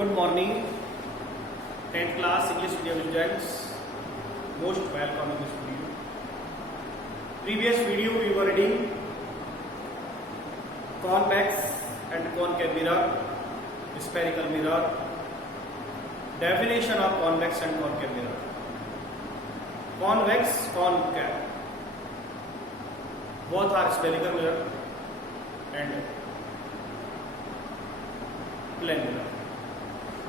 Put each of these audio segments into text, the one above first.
Good morning, 10th class English medium students. Most welcome in this video. Previous video we were reading convex and concave mirror, spherical mirror, definition of convex and concave mirror. Convex, concave, both are spherical mirror and plane mirror.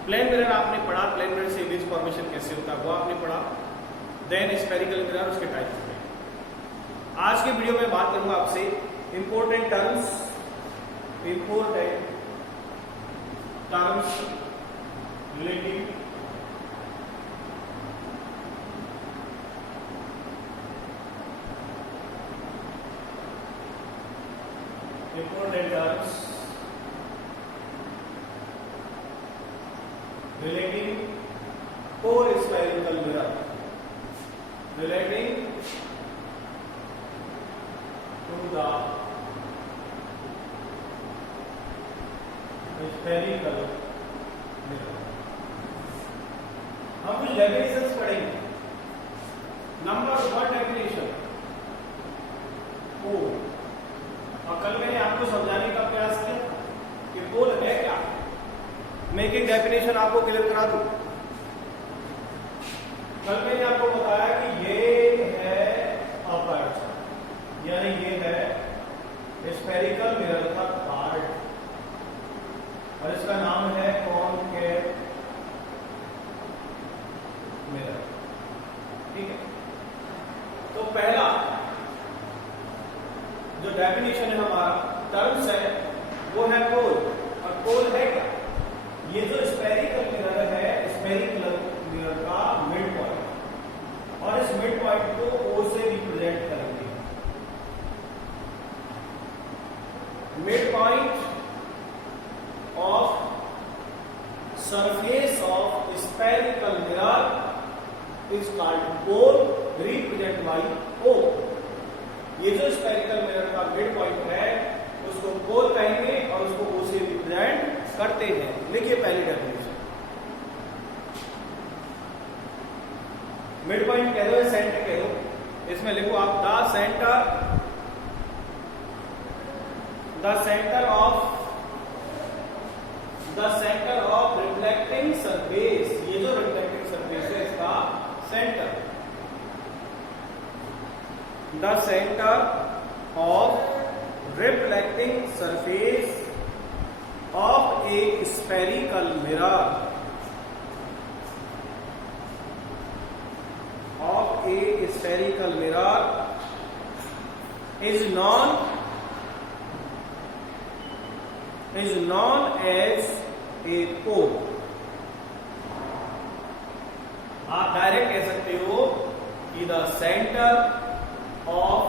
Plane mirror आपने पढ़ा, plane mirror से image formation कैसे होता है वो आपने पढ़ा. Then spherical mirror, उसके टाइप्स पढ़े. आज के वीडियो में बात करूंगा आपसे important terms relative relating core spherical mirror, relating to the spherical mirror. हम कुछ डेफिनेशंस पढ़ेंगे. नंबर 1 डेफिनेशन पोल. और कल मैंने आपको समझाने का प्रयास किया कि पोल है क्या. मैं एक डेफिनेशन आपको क्लियर करा दूं. कल मैंने आपको बताया कि ये है अपर्चर, यानी ये है स्फेरिकल मिरर का पार्ट और इसका नाम है कॉनकेव मिरर. ठीक है. तो पहला जो डेफिनेशन है हमारा, टर्म्स है, वो है पोल. और पोल है क्या? ये जो स्फेरिकल मिरर है, स्फेरिकल मिरर का मिड पॉइंट, और इस मिड पॉइंट को O से रिप्रेजेंट करेंगे. Mid point of surface of spherical mirror is called pole, represent by O. ये जो स्फेरिकल मिरर का मिड पॉइंट है उसको पोल कहेंगे और उसको O से रिप्रेजेंट करते हैं. लिखिए पहली डेफिनेशन. मिड पॉइंट कह दो, सेंटर कह दो. इसमें लिखो आप the centre of reflecting surface. ये जो रिफ्लेक्टिंग सरफेस है इसका centre. The centre of reflecting surface of a spherical mirror, is known as a pole. आप डायरेक्ट कह सकते हो कि the center of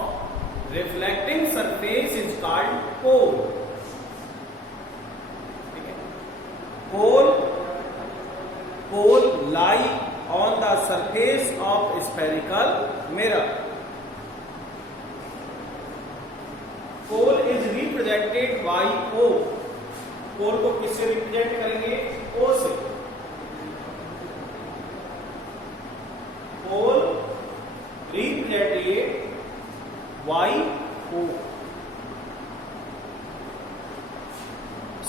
reflecting surface is called pole. Pole lie on the surface of spherical mirror. Pole is represented by O. Pole को किससे represent करेंगे? O से. Pole represented by O.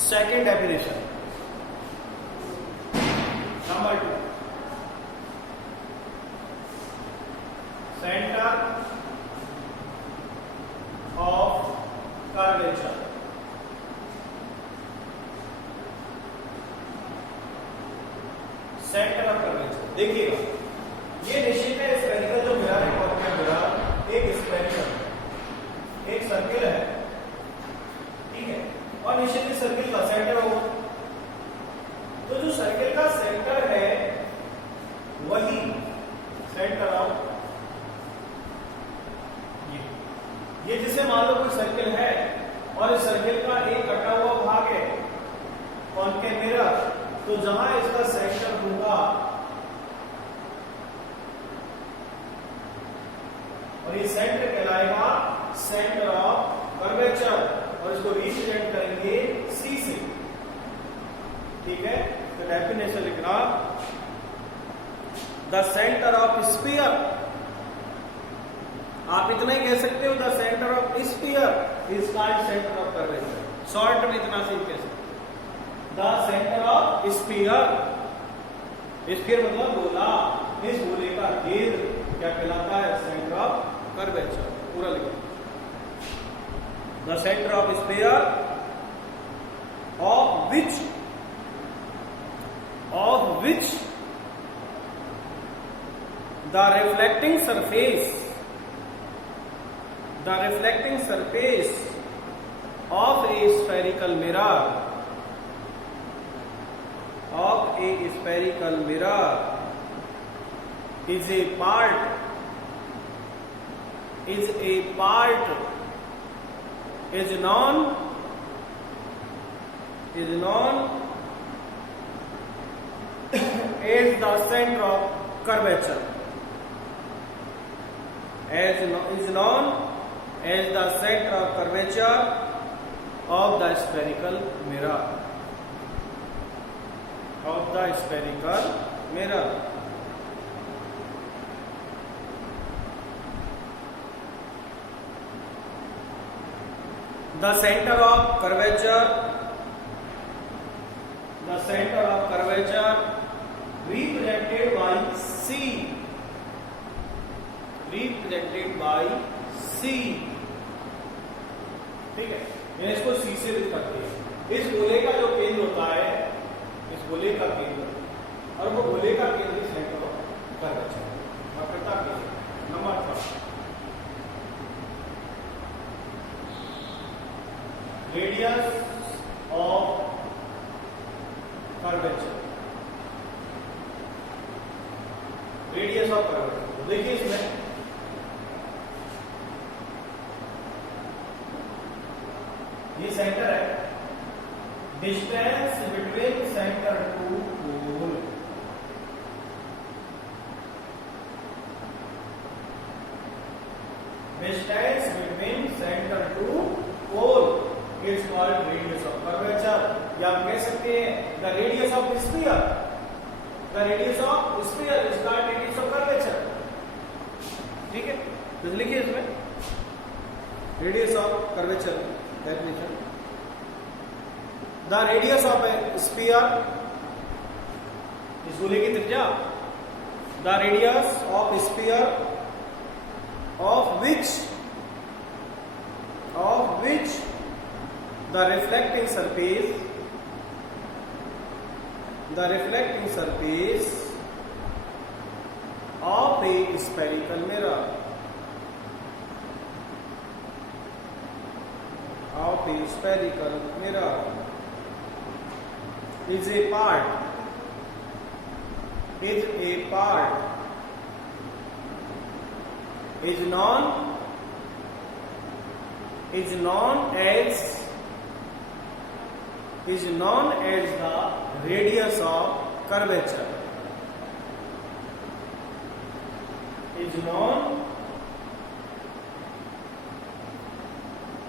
Second definition. Number 2, center of curvature. Centre of curvature. देखिएगा ये निश्चित है spherical जो mirror है, कॉनकेव मिरर एक स्फेरिकल, एक सर्किल है. ठीक है. और निश्चित ही सर्किल का सेंटर होगा. तो जो सर्किल का सेंटर है वही सेंटर ऑफ ये जिसे मान लो कोई सर्किल है और इस सर्किल का एक कटा हुआ भाग है कॉनकेव मिरर, तो जहां इसका सेंटर होगा और ये सेंटर कहलाएगा सेंटर ऑफ कर्वेचर, और इसको रिप्रेजेंट करेंगे C से. ठीक है. तो डेफिनेशन लिखना, द सेंटर ऑफ स्फीयर, आप इतना ही कह सकते हो, the centre of sphere is called centre of curvature. Short में इतना सी कह सकते हो, the centre of sphere, sphere मतलब गोला, इस गोले का केंद्र क्या कहलाता है, सेंटर ऑफ कर्वेचर। पूरा लिखो, the centre of sphere of which the reflecting surface of a spherical mirror is a part is known as the center of curvature, is known as the center of curvature of the spherical mirror, The center of curvature represented by C, ठीक है, मैं इसको C से दिखाती है। इस गोले का जो केंद्र होता है, इस गोले का केंद्र, और वो गोले का केंद्र सेंटर ऑफ कर्वेचर। वक्रता केंद्र number 3, radius of curvature, radius of curvature. देखिए इसमें ये सेंटर है, distance between centre to pole, distance between centre to pole is called radius of curvature, या आप कह सकते हैं the radius of sphere, the radius of sphere is called radius of curvature. ठीक है, तो लिखिए इसमें radius of curvature definition, the radius of a sphere, इस गोले की त्रिज्या, the radius of a sphere of which the reflecting surface of a spherical mirror is a part is known as the radius of curvature, is known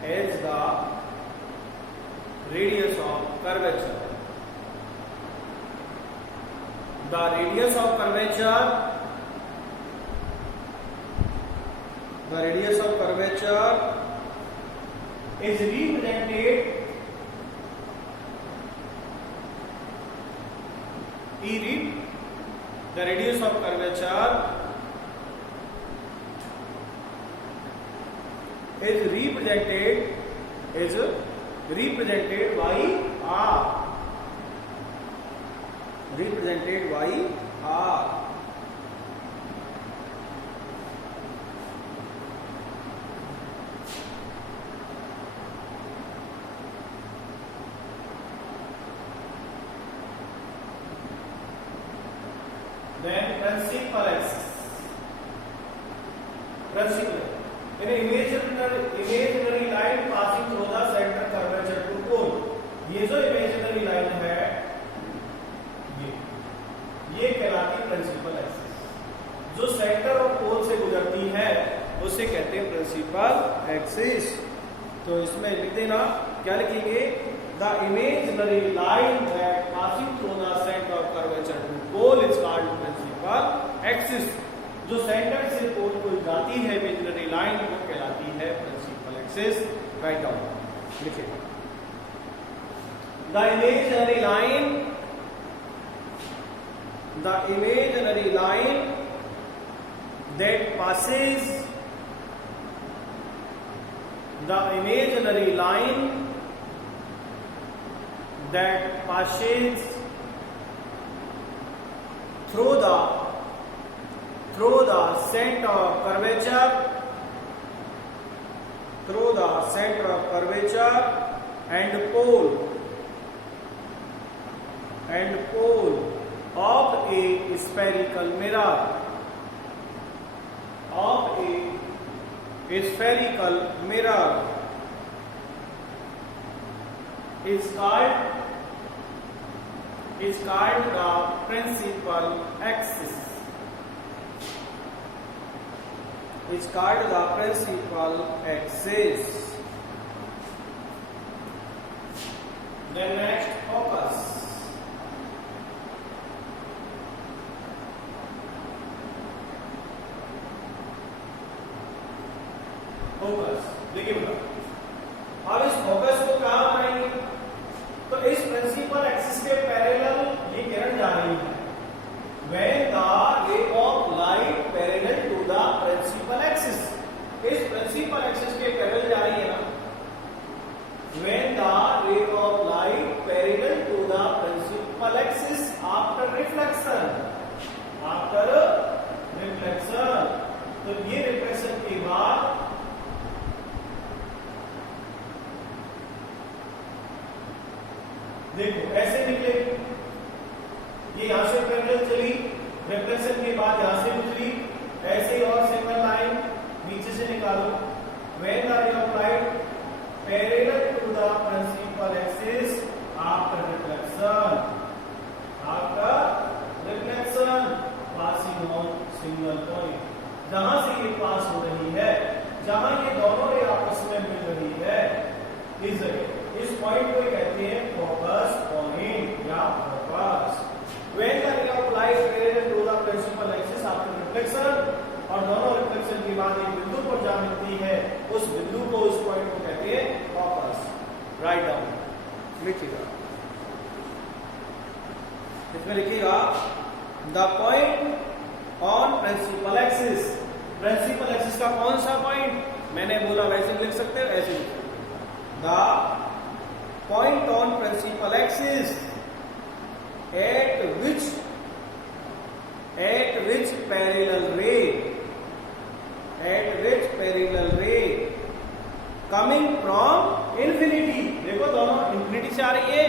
as the radius of curvature. The radius of curvature is represented the radius of curvature is represented by R. Then principal axis. In an imaginary line passing through the center curvature to pole. ये जो imaginary line है, ये कहलाती है principal axis. जो centre और पोल से गुजरती है उसे कहते हैं प्रिंसिपल एक्सिस। तो इसमें लिख देना, क्या लिखेंगे? The imaginary line that passing through the center of curvature to pole is called principal axis. जो सेंटर से पोल को जाती है इमेजिनरी लाइन वो कहलाती है प्रिंसिपल एक्सिस. राइट डाउन लिखिए. The imaginary line that passes through the center of curvature and pole of a spherical mirror is called the principal axis. Then next, focus. देखिए बोला. अब इस फोकस को कहां बनाएंगे? तो इस प्रिंसिपल एक्सिस के पैरेलल ये किरण जा रही है. When the ray of light parallel to the principal axis, इस प्रिंसिपल एक्सिस के पैरेलल जा रही है ना. When the ray of light parallel to the principal axis after reflection, तो ये रिफ्लेक्शन के बाद देखो ऐसे निकलेगी. ये यहां से पैरेलल चली, रिफ्लेक्शन के बाद यहां से निकली, ऐसे ही और सिंगल लाइन नीचे से निकालो. When the ray of light parallel to the principal axis after reflection passing on single point, जहां से ये पास हो रही है, जहां ये दोनों रे आपस में मिल रही है, इस पॉइंट को कहते हैं फोकस पॉइंट या focus. When the ray of light parallel to the principal axis after reflection, और दोनों रिफ्लेक्शन के बाद एक बिंदु पर जा मिलती है, उस बिंदु को, उस पॉइंट को कहते हैं फोकस. राइट डाउन लिखिएगा. इसमें लिखिएगा the point on principal axis. Principal axis का कौन सा पॉइंट? मैंने बोला वैसे लिख सकते हैं, ऐसे लिख. The point on principal axis at which parallel ray coming from infinity, देखो दोनों इंफिनिटी से आ रही है,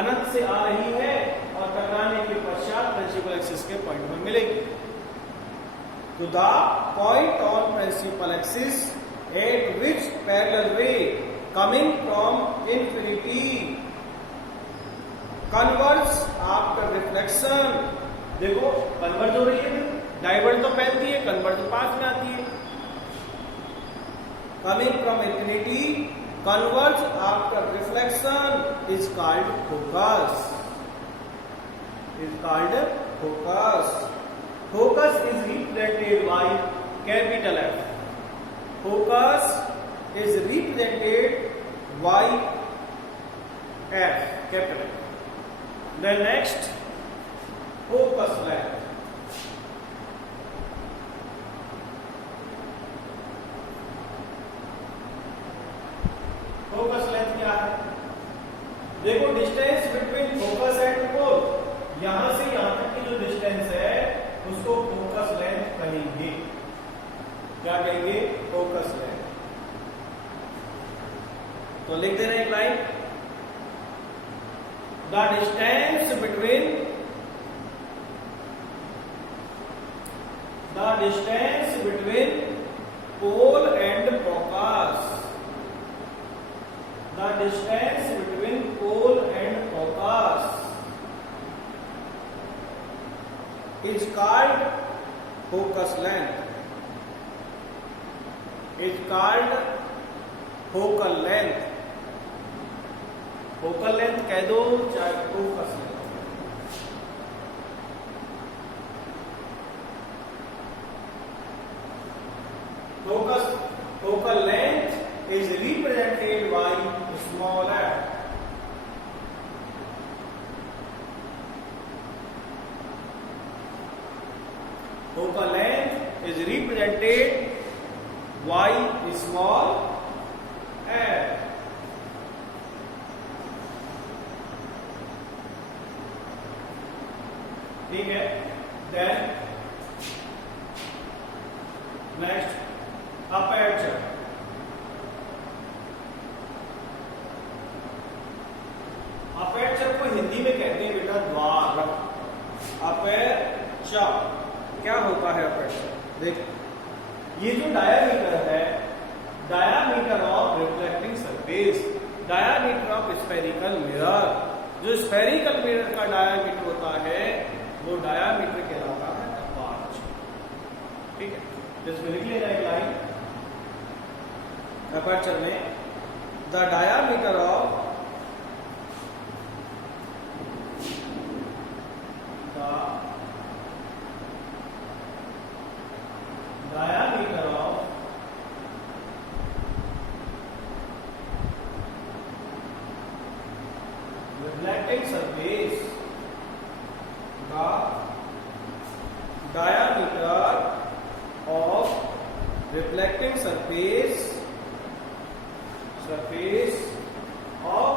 अनंत से आ रही है, और टकराने के पश्चात प्रिंसिपल एक्सिस के पॉइंट में मिलेगी. तो the point on principal axis at which parallel ray coming from infinity converge after reflection. देखो कन्वर्ज हो रही है, डाइवर्ज तो फैलती है, कन्वर्ज तो पास में आती है. Coming from infinity converge after reflection is called focus. Focus is represented by capital F. Focus is represented by F, capital F. Then next, focus length. Focus length क्या है? देखो distance between focus and pole, यहां से यहां तक की जो distance है उसको फोकस लेंथ कहेंगे. क्या कहेंगे? Focus length. तो लिख देना एक line. The distance between pole and focus. The distance between pole and focus is called focus length. Is called focal length. Focal length कह दो चाहे focus length. Focal length is represented y small f। ठीक है, then next aperture. Aperture को हिंदी में कहते हैं बेटा द्वार। अपर्चर क्या होता है? अपर्चर देखिए, ये जो डायामीटर है, diameter of reflecting surface, diameter of spherical mirror, जो स्फेरिकल मिरर का डायामीटर होता है वो डायामीटर कहलाता है अपर्चर। ठीक है, जिसमें लिख लेना एक लाइन अपर्चर में, the diameter of diameter of reflecting surface, the diameter of reflecting surface of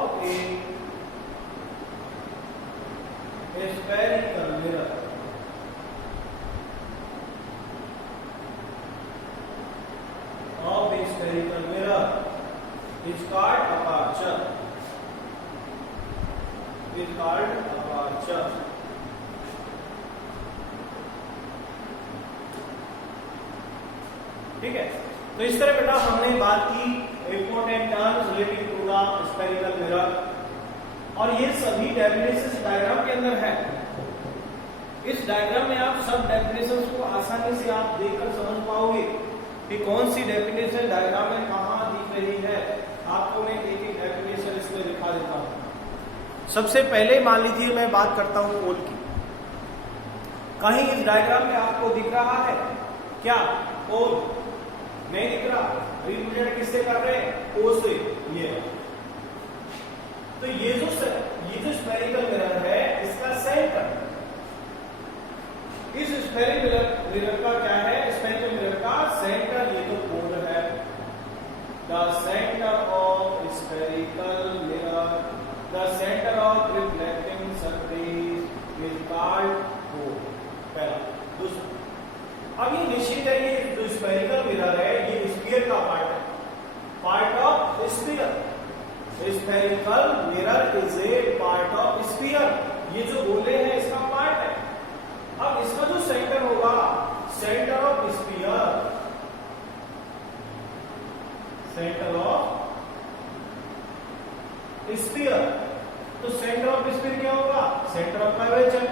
a spherical mirror is called aperture. ठीक है, तो इस तरह बेटा हमने बात की important terms related to the spherical mirror, और ये सभी डेफिनेशंस डायग्राम के अंदर है। इस डायग्राम में आप सब डेफिनेशंस को आसानी से आप देखकर समझ पाओगे कि कौन सी डेफिनेशन डायग्राम में कहां दिख रही है। आपको मैं एक एक डेफिनेशन इसमें दिखा देता हूं। सबसे पहले मान लीजिए मैं बात करता हूं पोल की। कहीं इस डायग्राम में आपको दिख रहा है क्या पोल? नहीं दिख रहा। रिप्रेजेंट किससे कर रहे हैं? ओ से। ये तो ये जो स्फेरिकल मिरर है इसका सेंटर, इस स्फेरिकल मिरर का क्या है? स्फेरिकल मिरर का सेंटर ये तो पोल है। The centre of spherical mirror, the centre of reflecting surface is called pole. पहला। दूसरा, अब ये निश्चित है ये जो स्फेरिकल मिरर है ये स्फीयर का पार्ट है, part of sphere. Spherical mirror is a part of sphere. ये जो गोले हैं इसका पार्ट है। अब इसका जो सेंटर होगा, centre of sphere, centre of sphere, तो सेंटर ऑफ स्फीयर क्या होगा? Centre of curvature,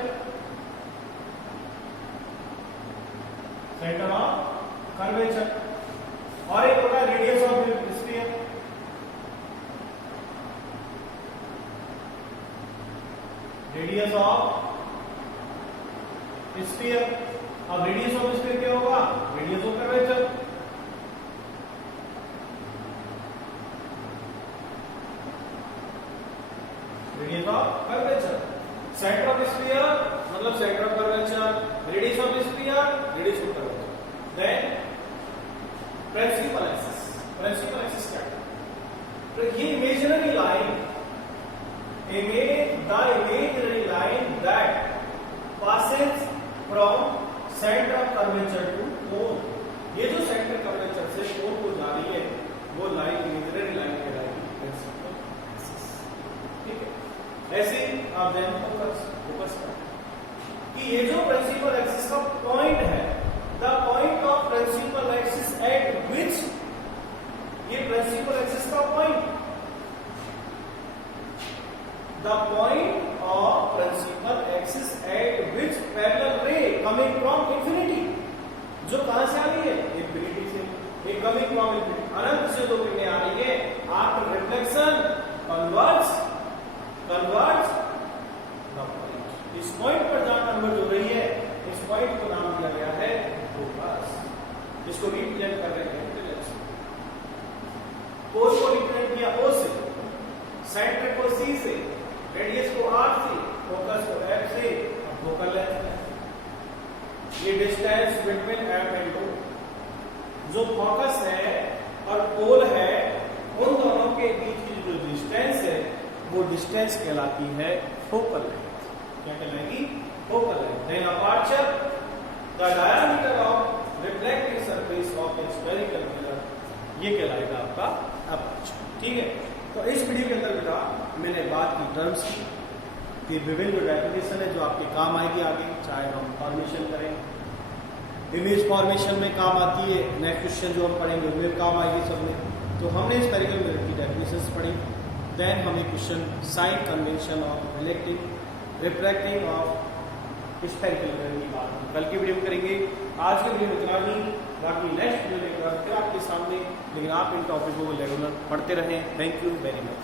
centre of curvature. और एक होगा radius of sphere, radius of sphere. अब रेडियस ऑफ स्फीयर क्या होगा? Radius of curvature. Radius of curvature. Centre of sphere मतलब centre of curvature, radius of sphere, radius of curvature. Then principal axis. Principal axis क्या है? तो ये imaginary line, the imaginary line that passes from center of curvature to pole। ये जो centre curvature से पोल को जा रही है वो लाइन इमेजिनरी लाइन कहलाएगी प्रिंसिपल एक्सिस। ठीक है, ऐसे आप ध्यान फोकस करें कि ये जो प्रिंसिपल एक्सिस का पॉइंट है, the point of principal axis at which, ये प्रिंसिपल एक्सिस का point, the point of principal axis at which parallel ray coming from infinity, जो कहां से आ रही है? इंफिनिटी से। ये कमिंग फ्रॉम इंफिनिटी, अनंत से जो किरणें आ रही है, after reflection converts the point. इस पॉइंट पर जहां कन्वर्ट हो रही है, इस पॉइंट को नाम दिया गया है फोकस। इसको रिप्रेजेंट कर रहे हैं पोल को रिप्रेजेंट किया O से, सेंटर को C से, रेडियस को R से, फोकस को F से, फोकल लेंथ है। ये डिस्टेंस बिटवीन एफ एंड ओ, जो फोकस है और पोल है उन दोनों के बीच की जो डिस्टेंस है वो डिस्टेंस कहलाती है फोकल लेंथ। क्या कहलाएगी? Focal length. Then aperture, the diameter of reflecting surface of a spherical mirror, ये कहलाएगा आपका अपर्चर। ठीक है, तो इस वीडियो के अंदर बेटा मैंने बात की टर्म्स की, कि विभिन्न जो डेफिनेशन है जो आपके काम आएगी आगे, चाहे हम फॉर्मेशन करें, इमेज फॉर्मेशन में काम आती है, नेक्स्ट क्वेश्चन जो हम पढ़ेंगे उनमें काम आएगी सब में। तो हमने स्फेरिकल मिरर की डेफिनेशंस पढ़ी, देन हमें question sign convention of refracting of spherical mirror की बात हम कल की वीडियो में करेंगे। आज के वीडियो में इतना ही, बाकी नेक्स्ट वीडियो लेकर फिर आपके सामने, लेकिन आप इन टॉपिकों को रेगुलर पढ़ते रहें। Thank you very much.